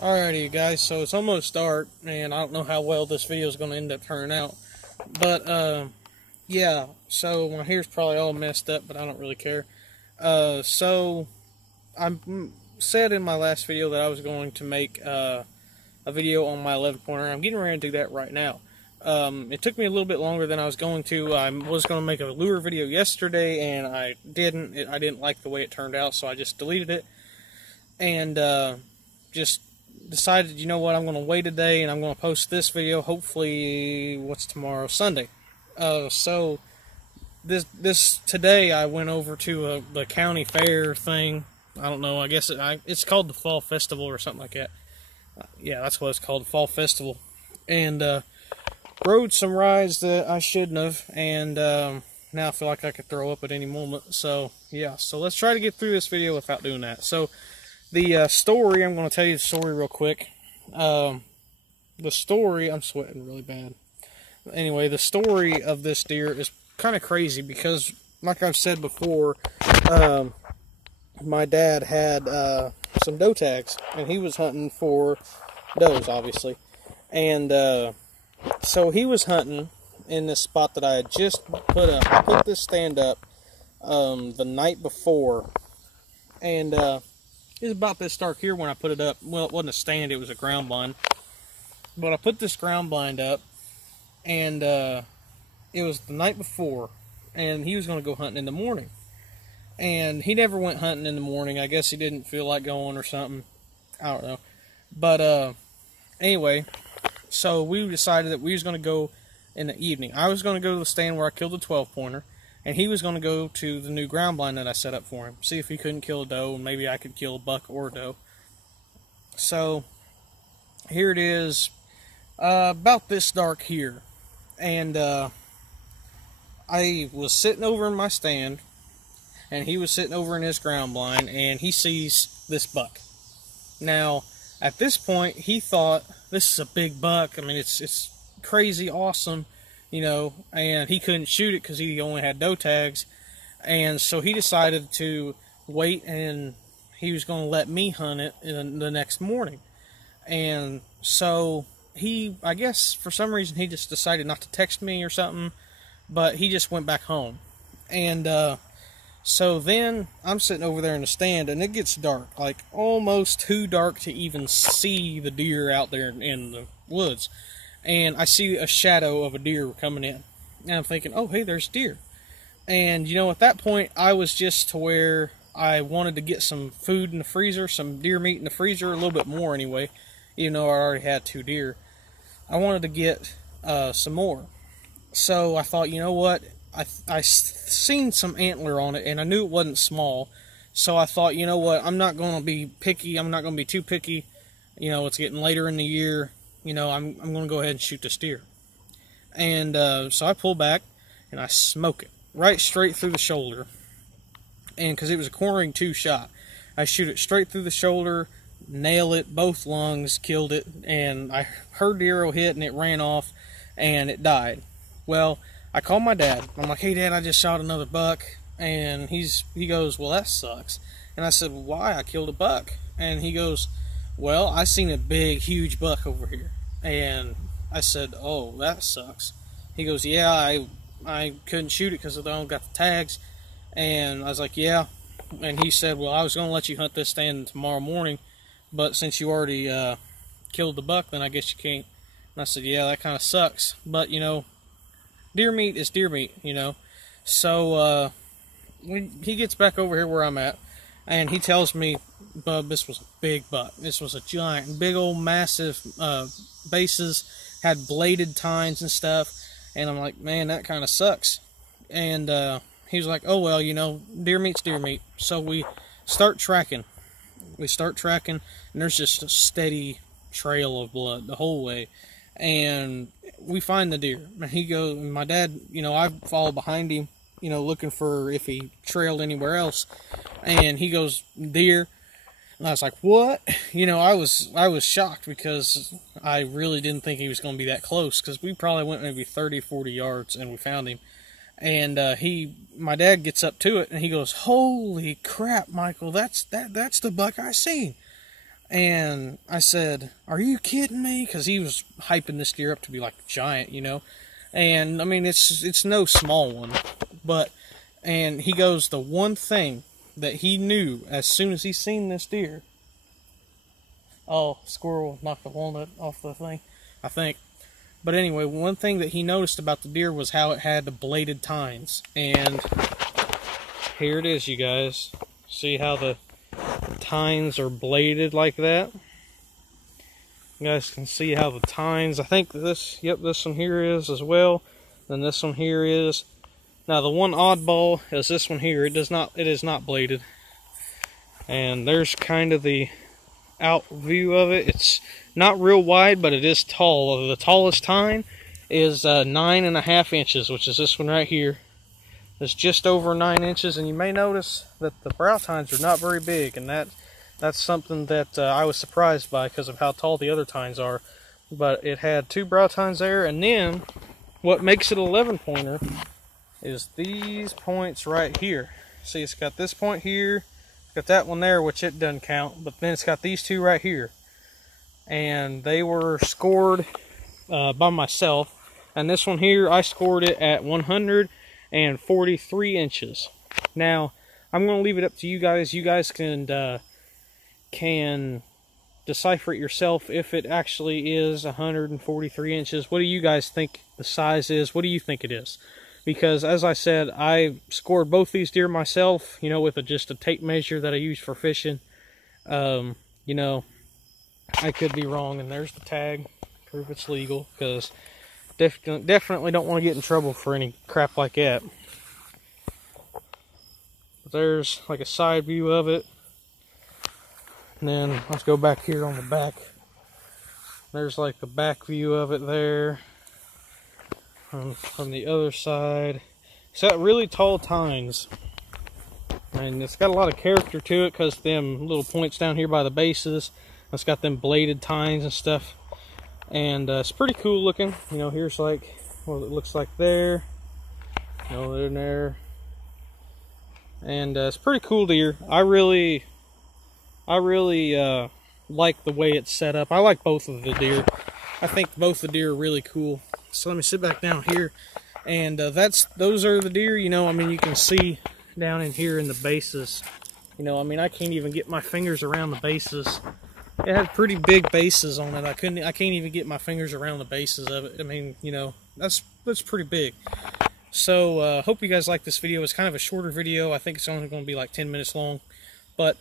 Alrighty guys, so it's almost dark and I don't know how well this video is going to end up turning out. But yeah, so my hair's probably all messed up, but I don't really care. So I said in my last video that I was going to make a video on my 11 pointer. I'm getting ready to do that right now. It took me a little bit longer than I was going to. I was going to make a lure video yesterday and I didn't. I didn't like the way it turned out, so I just deleted it and just decided, you know what, I'm going to wait a day and I'm going to post this video. Hopefully, what's tomorrow? Sunday. So this today I went over to the county fair thing. I don't know. I guess it's called the Fall Festival or something like that. Yeah, that's what it's called, the Fall Festival. And rode some rides that I shouldn't have, and now I feel like I could throw up at any moment. So yeah, so let's try to get through this video without doing that. So the story, I'm going to tell you the story real quick. The story, I'm sweating really bad. Anyway, the story of this deer is kind of crazy because, like I've said before, my dad had some doe tags, and he was hunting for does, obviously. And so he was hunting in this spot that I had just put up. I put this stand up the night before, and it was about this dark here when I put it up. Well, it wasn't a stand, it was a ground blind. But I put this ground blind up, and it was the night before, and he was going to go hunting in the morning. And he never went hunting in the morning. I guess he didn't feel like going or something. I don't know. But anyway, so we decided that we was going to go in the evening. I was going to go to the stand where I killed the 12-pointer. And he was going to go to the new ground blind that I set up for him. See if he couldn't kill a doe, and maybe I could kill a buck or a doe. So, here it is, about this dark here. And I was sitting over in my stand, and he was sitting over in his ground blind, and he sees this buck. Now, at this point, he thought, this is a big buck. I mean, it's crazy awesome. You know, and he couldn't shoot it because he only had doe tags. And so he decided to wait, and he was going to let me hunt it in the next morning. And so he, I guess for some reason, he just decided not to text me or something, but he just went back home. And so then I'm sitting over there in the stand, and it gets dark, like almost too dark to even see the deer out there in the woods. And I see a shadow of a deer coming in. And I'm thinking, oh, hey, there's deer. And, you know, at that point, I was just to where I wanted to get some food in the freezer, some deer meat in the freezer, a little bit more anyway, even though I already had 2 deer. I wanted to get some more. So I thought, you know what, I seen some antler on it, and I knew it wasn't small. So I thought, you know what, I'm not going to be picky. I'm not going to be too picky. You know, it's getting later in the year. You know, I'm going to go ahead and shoot this deer. And so I pull back, and I smoke it right straight through the shoulder. And because it was a cornering 2 shot, I shoot it straight through the shoulder, nail it, both lungs, killed it, and I heard the arrow hit, and it ran off, and it died. Well, I called my dad. I'm like, hey, Dad, I just shot another buck. And he goes, well, that sucks. And I said, well, why? I killed a buck. And he goes, well, I seen a big, huge buck over here. And I said, oh, that sucks. He goes, yeah, I couldn't shoot it because I don't got the tags. And I was like, yeah. And he said, well, I was going to let you hunt this stand tomorrow morning, but since you already killed the buck, then I guess you can't. And I said, yeah, that kind of sucks. But, you know, deer meat is deer meat, you know. So he gets back over here where I'm at, and he tells me, Bub, this was a big buck. This was a giant, big old massive bases, had bladed tines and stuff. And I'm like, man, that kind of sucks. And he was like, oh, well, you know, deer meat's deer meat. So we start tracking. And there's just a steady trail of blood the whole way. And we find the deer. And he goes, and my dad, you know, I follow behind him, you know, looking for if he trailed anywhere else. And he goes, deer. And I was like, what? You know, I was shocked because I really didn't think he was going to be that close, because we probably went maybe 30, 40 yards and we found him. And my dad gets up to it and he goes, holy crap, Michael, that's the buck I seen. And I said, "Are you kidding me?" Because he was hyping this deer up to be like a giant, you know. And I mean, it's no small one, but and he goes, the one thing that he knew as soon as he seen this deer. Oh, squirrel knocked the walnut off the thing, I think. But anyway, one thing that he noticed about the deer was how it had the bladed tines. And here it is, you guys. See how the tines are bladed like that? You guys can see how the tines, I think this, yep, this one here is as well. Then this one here is. Now the one oddball is this one here. It is not bladed. And there's kind of the out view of it. It's not real wide, but it is tall. The tallest tine is 9.5 inches, which is this one right here. It's just over 9 inches, and you may notice that the brow tines are not very big, and that's something that I was surprised by because of how tall the other tines are. But it had 2 brow tines there, and then what makes it 11-pointer is these points right here. See, it's got this point here. Got that one there, which it doesn't count, but then it's got these 2 right here, and they were scored by myself. And this one here, I scored it at 143 inches. Now I'm going to leave it up to you guys. You guys can decipher it yourself if it actually is 143 inches. What do you guys think the size is? What do you think it is? Because, as I said, I scored both these deer myself, you know, with just a tape measure that I use for fishing. You know, I could be wrong, and there's the tag, proof it's legal, because definitely don't want to get in trouble for any crap like that. But there's like a side view of it. And then let's go back here on the back. There's like the back view of it there. From the other side. It's got really tall tines, and it's got a lot of character to it because them little points down here by the bases, it's got them bladed tines and stuff, and it's pretty cool looking. You know, here's like what it looks like there, you know, in there, and it's pretty cool deer. I really like the way it's set up. I like both of the deer. I think both the deer are really cool. So let me sit back down here, and those are the deer. You know, I mean, you can see down in here in the bases. You know, I mean, I can't even get my fingers around the bases. It had pretty big bases on it. I can't even get my fingers around the bases of it. I mean, you know, that's pretty big. So hope you guys like this video. It's kind of a shorter video. I think it's only going to be like 10 minutes long. But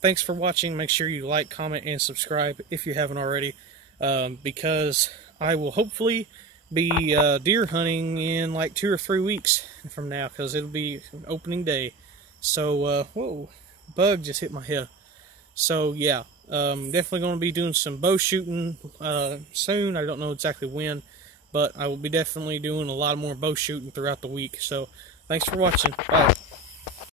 thanks for watching. Make sure you like, comment, and subscribe if you haven't already, because I will hopefully be deer hunting in like 2 or 3 weeks from now, because it'll be opening day. So whoa, bug just hit my head. So yeah, definitely going to be doing some bow shooting soon. I don't know exactly when, but I will be definitely doing a lot more bow shooting throughout the week. So thanks for watching. Bye.